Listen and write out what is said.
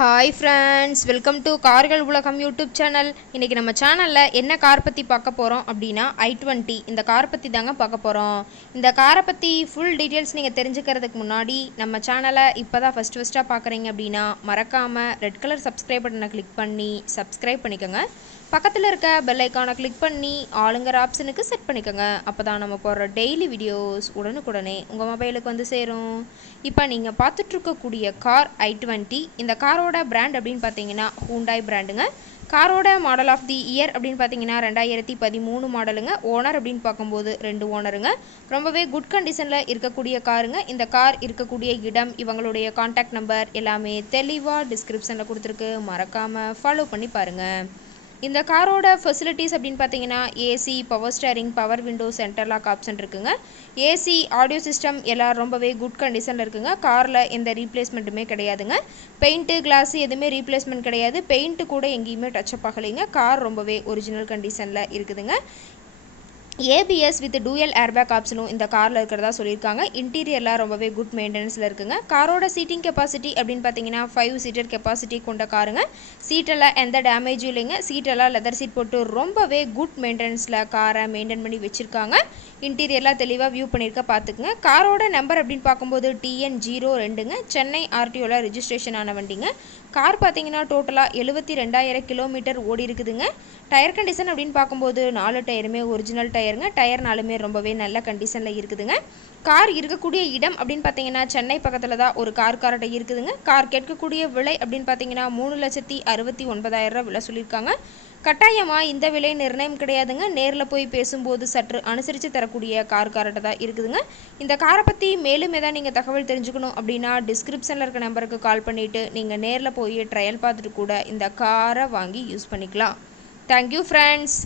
Hi friends, welcome to கார்கள் உலகம் YouTube channel. இன்றைக்கி நம்ம சேனலில் என்ன கார் பற்றி பார்க்க போகிறோம் அப்படின்னா i20 இந்த கார் பற்றி தாங்க பார்க்க போகிறோம். இந்த காரை பற்றி ஃபுல் டீட்டெயில்ஸ் நீங்கள் தெரிஞ்சுக்கிறதுக்கு முன்னாடி நம்ம சேனலை இப்போ தான் ஃபஸ்ட்டாக பார்க்குறீங்க அப்படின்னா மறக்காமல் ரெட் கலர் சப்ஸ்கிரைப் பட்டனை கிளிக் பண்ணி சப்ஸ்கிரைப் பண்ணிக்கோங்க. பக்கத்தில் இருக்க பெல் ஐக்கானை கிளிக் பண்ணி ஆளுங்கிற ஆப்ஷனுக்கு செட் பண்ணிக்கோங்க. அப்போ தான் நம்ம போடுற டெய்லி வீடியோஸ் உடனுக்குடனே உங்கள் மொபைலுக்கு வந்து சேரும். இப்போ நீங்கள் பார்த்துட்ருக்கக்கூடிய கார் i20. இந்த காரோட பிராண்ட் அப்படின்னு பார்த்தீங்கன்னா ஹூண்டாய் பிராண்டுங்க. காரோட மாடல் ஆஃப் தி இயர் அப்படின்னு பார்த்தீங்கன்னா 2013 மாடலுங்க. ஓனர் அப்படின்னு பார்க்கும்போது 2 ஓனருங்க. ரொம்பவே குட் கண்டிஷனில் இருக்கக்கூடிய காருங்க. இந்த கார் இருக்கக்கூடிய இடம், இவங்களுடைய கான்டாக்ட் நம்பர் எல்லாமே தெளிவாக டிஸ்கிரிப்ஷனில் கொடுத்துருக்கு. மறக்காமல் ஃபாலோ பண்ணி பாருங்கள். இந்த காரோட ஃபெசிலிட்டிஸ் அப்படின்னு பார்த்தீங்கன்னா AC, power steering, power window, centre lock option இருக்குங்க. ஏசி, ஆடியோ சிஸ்டம் எல்லாம் ரொம்பவே குட் கண்டிஷனில் இருக்குங்க. காரில் எந்த ரீப்ளேஸ்மெண்ட்டுமே கிடையாதுங்க. பெயிண்ட்டு, கிளாஸு எதுவுமே ரீப்ளேஸ்மெண்ட் கிடையாது. பெயிண்ட்டு கூட எங்கேயுமே டச்சப் ஆகலைங்க. கார் ரொம்பவே ஒரிஜினல் கண்டிஷனில் இருக்குதுங்க. ஏபிஎஸ் வித் டூயல் ஏர்பேக் ஆப்ஷனும் இந்த காரில் இருக்கிறதா சொல்லியிருக்காங்க. இன்டீரியர்லாம் ரொம்பவே குட் மெயின்டெனன்ஸில் இருக்குங்க. காரோட சீட்டிங் கெப்பாசிட்டி அப்படின்னு பார்த்தீங்கன்னா 5 சீட்டர் கெப்பாசிட்டி கொண்ட காருங்க. சீட்டெல்லாம் எந்த டேமேஜும் இல்லைங்க. சீட்டெல்லாம் லெதர் சீட் போட்டு ரொம்பவே குட் மெயின்டெனன்ஸில் காரை மெயின்டைன் பண்ணி வச்சுருக்காங்க. இன்டீரியர்லாம் தெளிவாக வியூ பண்ணியிருக்க பார்த்துக்குங்க. காரோட நம்பர் அப்படின்னு பார்க்கும்போது TN02ங்க. சென்னை ஆர்டிஓவில் ரிஜிஸ்ட்ரேஷன் ஆன வண்டிங்க. கார் பார்த்தீங்கன்னா டோட்டலாக 72,000 கிலோமீட்டர் ஓடி இருக்குதுங்க. டயர் கண்டிஷன் அப்படின்னு பார்க்கும்போது 4 டயருமே ஒரிஜினல் டயருங்க. டயர் நாலுமே ரொம்பவே நல்ல கண்டிஷனில் இருக்குதுங்க. கார் இருக்கக்கூடிய இடம் அப்படின்னு பார்த்தீங்கன்னா சென்னை பக்கத்தில் தான் ஒரு கார்கிட்ட இருக்குதுங்க. கார் கேட்கக்கூடிய விலை அப்படின்னு பார்த்தீங்கன்னா 3,69,000 ரூபா விலை சொல்லியிருக்காங்க. கட்டாயமாக இந்த விலை நிர்ணயம் கிடையாதுங்க. நேரில் போய் பேசும்போது சற்று அனுசரித்து தரக்கூடிய கார்கிட்ட தான் இருக்குதுங்க. இந்த காரை பற்றி மேலும் ஏதாவது நீங்கள் தகவல் தெரிஞ்சுக்கணும் அப்படின்னா டிஸ்கிரிப்ஷனில் இருக்க நம்பருக்கு கால் பண்ணிவிட்டு நீங்கள் நேரில் போய் ட்ரையல் பார்த்துட்டு கூட இந்த காரை வாங்கி யூஸ் பண்ணிக்கலாம். Thank you friends.